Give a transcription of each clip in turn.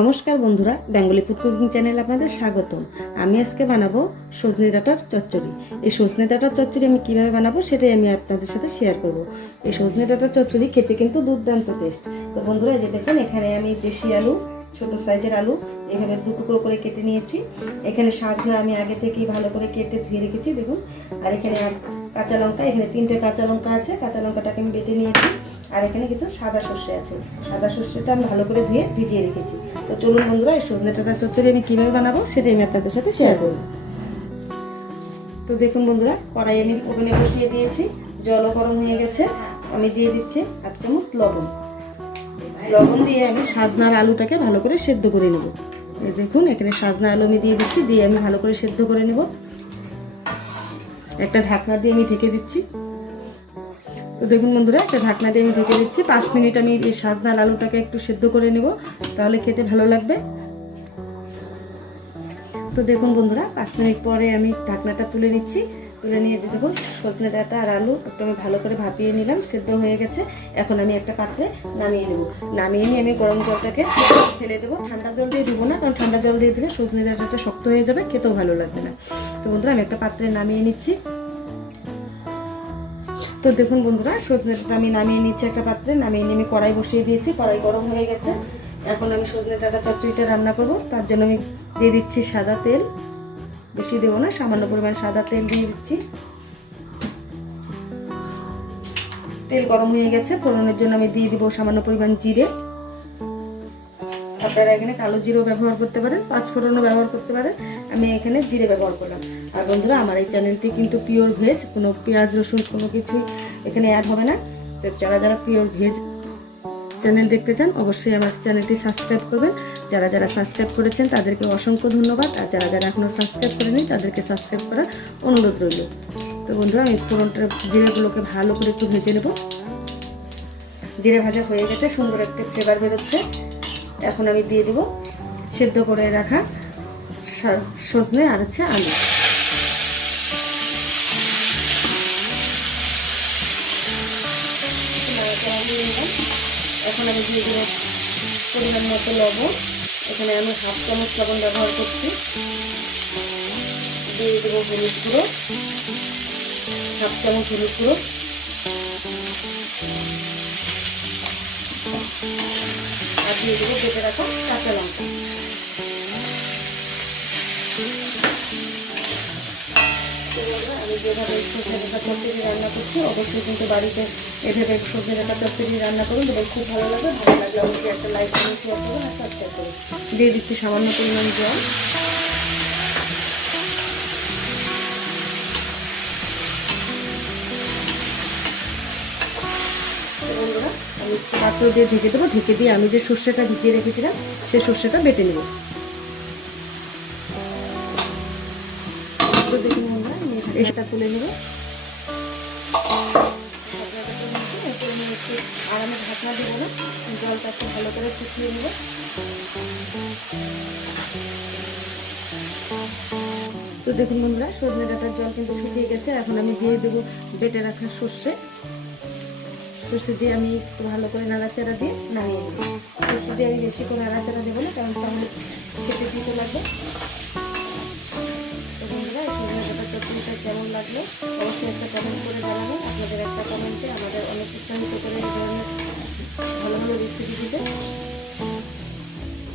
নমস্কার বন্ধুরা, Bengali food cooking চ্যানেলে আপনাদের স্বাগতম। আমি আজকে বানাবো সজনে ডাঁটার চচ্চড়ি। এই সজনে ডাঁটার চচ্চড়ি আমি কিভাবে বানাবো সেটাই আমি আপনাদের সাথে শেয়ার করব। এই সজনে ডাঁটার চচ্চড়ি খেতে কিন্তু দুর্দান্ত টেস্ট। তো বন্ধুরা, এই যে দেখুন, এখানে আমি দেশি আলু, ছোট সাইজের আলু এখানে 2 টুকরো করে কেটে নিয়েছি। এখানে সাজনা আমি আগে থেকেই ভালো করে কেটে ধুয়ে রেখেছি, দেখুন। আর এখানে কাঁচা লঙ্কা, এখানে 3টে কাঁচা লঙ্কা আছে, কাঁচা লঙ্কাটাকে আমি বেটে নিয়েছি। আর এখানে কিছু সাদা সর্ষে আছে, সাদা সর্ষেটা আমি ভালো করে ধুয়ে ভিজিয়ে রেখেছি। তো চলুন বন্ধুরা, এই সজনে ডাঁটার চচ্চড়ি আমি কীভাবে বানাবো সেটাই আমি আপনাদের সাথে শেয়ার করব। তো দেখুন বন্ধুরা, কড়াই আমি ওভেনে বসিয়ে দিয়েছি, জলও গরম হয়ে গেছে। আমি দিয়ে দিচ্ছি 1 চামচ লবণ। লবণ দিয়ে আমি সাজনার আলুটাকে ভালো করে সেদ্ধ করে নেব। দেখুন, এখানে সাজনা আলু আমি দিয়ে দিচ্ছি, দিয়ে আমি ভালো করে সেদ্ধ করে নেব। একটা ঢাকনা দিয়ে আমি ঢেকে দিচ্ছি। তো দেখুন বন্ধুরা, একটা ঢাকনা দিয়ে আমি ঢেকে দিচ্ছি। 5 মিনিট আমি এই সাজনার আলুটাকে একটু সেদ্ধ করে নেব, তাহলে খেতে ভালো লাগবে। তো দেখুন বন্ধুরা, 5 মিনিট পরে আমি ঢাকনাটা তুলে নিচ্ছি। তুলে নিয়ে দেখুন, সজনে ডাঁটা আর আলু একটু আমি ভালো করে ভাপিয়ে নিলাম, সেদ্ধ হয়ে গেছে। এখন আমি একটা পাত্রে নামিয়ে নেব। নামিয়ে নিয়ে আমি গরম জলটাকে ফেলে দেবো। ঠান্ডা জল দিয়ে দেবো না, কারণ ঠান্ডা জল দিয়ে দিলে সজনে ডাঁটাটা শক্ত হয়ে যাবে, খেতেও ভালো লাগবে না। তো বন্ধুরা, আমি একটা পাত্রে নামিয়ে নিচ্ছি। তো দেখুন বন্ধুরা, সজনে ডাঁটা আমি নামিয়ে নিচ্ছি একটা পাত্রে। নামিয়ে নিয়ে আমি কড়াই বসিয়ে দিয়েছি, কড়াই গরম হয়ে গেছে। এখন আমি সজনে ডাঁটা চচ্চড়িটা রান্না করব। তার জন্য আমি দিয়ে দিচ্ছি সাদা তেল। বেশি দেবো না, সামান্য পরিমাণ সাদা তেল দিয়ে দিচ্ছি। তেল গরম হয়ে গেছে। ফোড়নের জন্য আমি দিয়ে দিব সামান্য পরিমাণ জিরে। আপনারা এখানে কালো জিরেও ব্যবহার করতে পারেন, 5 ফোড়নও ব্যবহার করতে পারেন। আমি এখানে জিরে ব্যবহার করলাম। আর বন্ধুরা, আমার এই চ্যানেলটি কিন্তু পিওর ভেজ, কোনো পেঁয়াজ রসুন কোনো কিছুই এখানে অ্যাড হবে না। তো যারা যারা পিওর ভেজ চ্যানেল দেখতে চান, অবশ্যই আমার চ্যানেলটি সাবস্ক্রাইব করবেন। যারা যারা সাবস্ক্রাইব করেছেন তাদেরকে অসংখ্য ধন্যবাদ। আর যারা যারা এখনও সাবস্ক্রাইব করেনি তাদেরকে সাবস্ক্রাইব করার অনুরোধ রইল। তো বন্ধুরা, আমি ফোড়নটা জিরেগুলোকে ভালো করে একটু ভেজে নেব। জিরে ভাজা হয়ে গেছে, সুন্দর একটা ফ্লেভার বেরোচ্ছে। এখন আমি দিয়ে দেবো সেদ্ধ করে রাখা সজনে আর হচ্ছে আলু। এখন আমি দিয়ে দেবো পরিমাণ মতো লবণ। এখানে আমি 1/2 চামচ লবণ ব্যবহার করছি। দিয়ে দেবো হলুদ গুঁড়ো, 1/2 চামচ হলুদ গুঁড়ো। আর দিয়ে দেবো বেটে রাখা কাঁচা লঙ্কা। আমি যেভাবে সজনে ডাঁটা চচ্চড়ি রান্না করছি, অবশ্যই কিন্তু বাড়িতে এভাবে সজনে ডাঁটা চচ্চড়ি রান্না করুন, তবে খুব ভালো লাগবে। ভালো লাগলে অবশ্যই একটা লাইক করুন, শেয়ার করুন আর সাবস্ক্রাইব করুন। দিয়ে দিচ্ছি সামান্য পরিমাণ জল। বন্ধুরা, আমি পাত্র দিয়ে ঢেকে দেবো। ঢেকে দিয়ে আমি যে সর্ষেটা ভিজিয়ে রেখেছিলাম সেই সর্ষেটা বেটে নেব। তো দেখুন বন্ধুরা, আমি এটা তুলে নেব। আর আমি ঢাকনা দেবো না, জলটা একটু ভালো করে শুকিয়ে নেব। তো দেখুন বন্ধুরা, সজনে ডাঁটার জল কিন্তু শুকিয়ে গেছে। এখন আমি দিয়ে দেবো বেটে রাখা সর্ষে। সর্ষে দিয়ে আমি একটু ভালো করে নাড়াচাড়া দিয়ে নামিয়ে নেব। সর্ষে দিয়ে আমি বেশি করে নাড়াচাড়া দেবো না, কারণ তাহলে খেতে দিতে লাগবে। তো বন্ধুরা, এই সজনে ডাঁটার চচ্চড়িটা কেমন লাগলো অবশ্যই একটা কমেন্ট করে জানাবেন। আপনাদের একটা কমেন্টে আমাদের অনেক উৎসাহিত করে এই ধরনের ভালো ভালো রেসিপি দিতে।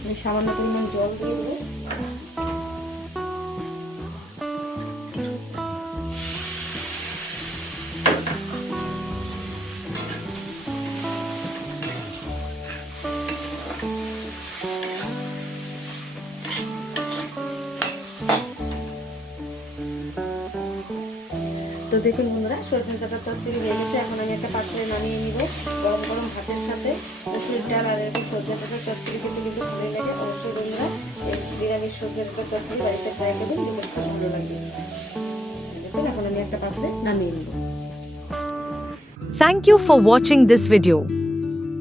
আমি সামান্য পরিমাণ জল দিয়ে দেবো। তো দেখুন বন্ধুরা, সজনে ডাঁটার চচ্চড়ি হয়ে গেছে। এখন আমি একটা পাত্রে নামিয়ে নিব। গরম গরম ভাতের সাথে মুসুর ডাল আর এরকম সজনে ডাঁটার চচ্চড়ি কিন্তু কিন্তু ভালোই লাগে। অবশ্যই বন্ধুরা, এই নিরামিষ সজনে ডাঁটার চচ্চড়ি বাড়িতে ট্রাই করবেন, কিন্তু খুব ভালো লাগবে। দেখুন, এখন আমি একটা পাত্রে নামিয়ে নিব। Thank you for watching this video.